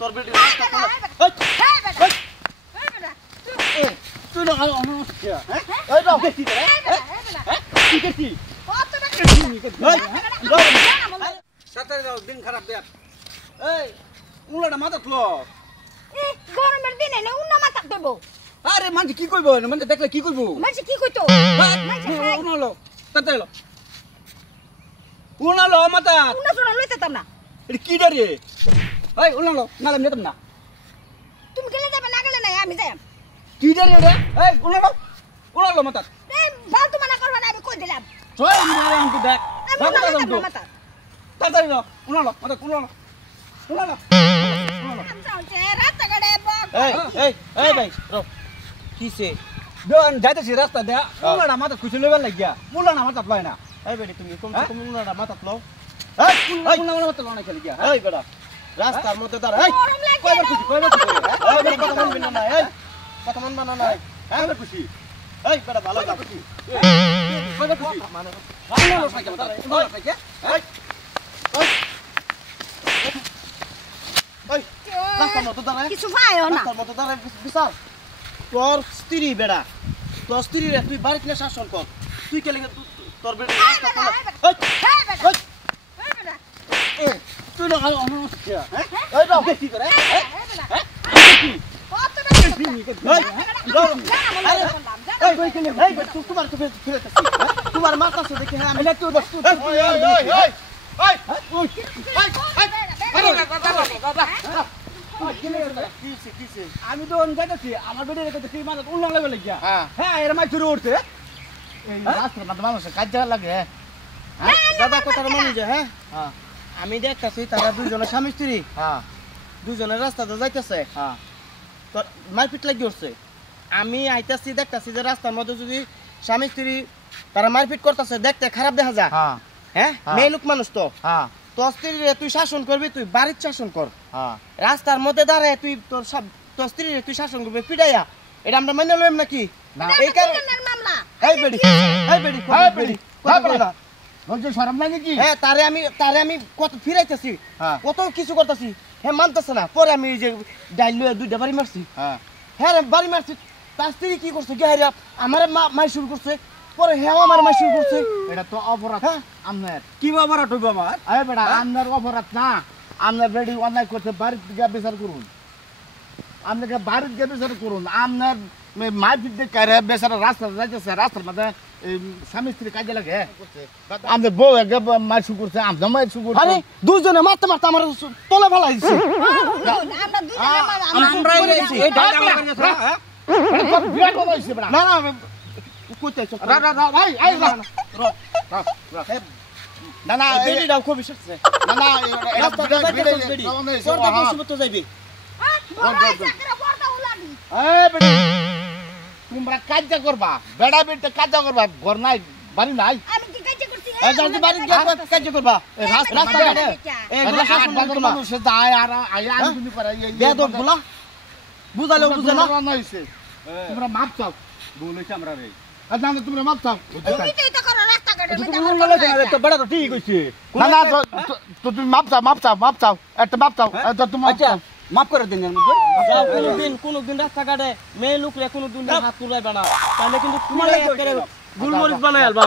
তোর বেটি রাস্তা খোলা এই তুই না অনস্কিয়া হ্যাঁ এই দাও কি করে হ্যাঁ কি করছিস কত টাকা এই সাথে যাও দিন খারাপ দেখ এই উলাটা মাথা তুলো এই গরমের দিনে না উন্না মাথা দেব আরে মানছি কি কইবো মানে দেখলে কি কইবো মানছি কি কইতো মানছি উনালো তাতেলো উনালো মাথা উন্না সোনা লইতাম না এটা কি রে এই উনালো নালে নিতাম না তুমি গেলে যাবে না গেলে নাই আমি যাই কি রে এই উনালো মাথা এই ফালতু মানা করবা না আমি কই দিলাম চল আমি তো দেখ মাথা তাড়াতাড়ি নাও উনালো মাথা উনালো এই ভাই রো কিসে দন যাইতেছি রাস্তা দে উনাটা মাথা খুশি লইবার লাগিয়া উনাটা মাথা প্লাই না এই বেটি তুমি কম উনাটা মাথা প্লাও এই উনাটা মাথা লনা খেলি গিয়া এই বেটা রাস্তার মধ্যে দাঁড়া এই কয়বার খুশি এই বেটা কথা মানবি না এই কথা মানবা না এই কয়বার খুশি এই বেটা ভালো কথা খুশি কয়বার খুশি মানে ভালো থাকে ভালো থাকে এই রাস্তার মতো দাঁড়ায় কিছু পায়ও না রাস্তার মতো দাঁড়ায় বিচার তোর স্ত্রী বেড়া তোর স্ত্রী রে তুই বাড়ি কিনে শাসন কর তুই কে লেগে তোর বেড়া রাস্তা খোলা তুই না অনস্কিয়া হ্যাঁ এই দাও কি করে হ্যাঁ কি কত টাকা এই কই কেনে এই তোমার তো ফিরেতে তোমার মাথা সে দেখে আমি না তুই আমি তো যাইতেছি আমার বেডে রেখে তুই মাথা উল্লাং লাগবে লাগিয়া হ্যাঁ এর মাই শুরু উঠছে এই রাস্তার মধ্যে মানুষের কাজ জায়গা লাগে দাদা কথার মানুষ হ্যাঁ আমি দেখতেছি তারা দুইজনের স্বামী স্ত্রী দুইজনের রাস্তাতে যাইতেছে তোর মারপিট লাগি উঠছে আমি আইতাছি দেখতেছি যে রাস্তার মধ্যে যদি স্বামী স্ত্রী তারা মারপিট করতেছে দেখতে খারাপ দেখা যায় হ্যাঁ মেয়ে লোক মানুষ তো তোর স্ত্রী তুই শাসন করবি তুই বাড়ির শাসন কর রাস্তার মধ্যে দাঁড়ায় তুই তোর স্ত্রী তুই শাসন করবি পিটাইয়া এটা আমরা মেনে লইম নাকি এই কারণে এই বেডি শরম লাগে কি হ্যাঁ তারে আমি কত ফিরাইতেছি কত কিছু করতেছি হ্যাঁ মানতেছে না পরে আমি এই যে ডাইল লয়ে দুইটা বাড়ি মারছি হ্যাঁ বাড়ি মারছি তার স্ত্রী কি করছে গেহারিয়া আমার মাই শুরু করছে পরে হ্যাঁ আমার মাই শুরু করছে এটা তো অপরাধ আপনার কি অপরাধ হইব আমার আরে বেটা আপনার অপরাধ না আপনার বেডি অন্যায় করতে বাড়ির গিয়ে বিচার করুন আপনাকে বাড়ির গিয়ে বিচার করুন আপনার মারপিট দেখে বেচারা রাস্তা যাইতেছে রাস্তার মধ্যে স্বামী স্ত্রী কাজে লাগে আমাদের বউ মার শুরু করছে আমাদের মায়ের শুরু করছে আরে দুজনে মারতে মারতে আমার তলে ফেলাই দিছে না না কইতেছ না না বেডি দাও খুব বিশেষ না না রাস্তা বেডি তোর দাও সুবত যাইবে এই বেডি তোমরা কাজটা করবা বেড়া বেড়তে কাজটা করবা ঘর নাই বাড়ি নাই আমি কি কাজ করছি এই জলদি বাড়ি গিয়ে কাজ করবা এই রাস্তা বেডে এই মানুষ যায় আর আয়া আমি করে এই বেদব গুলা বুঝালে বুঝে না হইছে তোমরা মাপ চাও বলেছ আমরা রে আচ্ছা তোমরা মাপ চাও তুমি তো এটা করো রাস্তা কাটে তো বেড়া তো ঠিক কইছে না না তো তুমি মাপ চাও একটা মাপ চাও তুমি আচ্ছা মাফ করে দিন এর মধ্যে কোনদিন রাস্তা কাটে মেয়ে লোক রে কোনদিন হাত তুলাইবা না তাহলে কিন্তু তোমার গুলমরিচ বানাই আলবা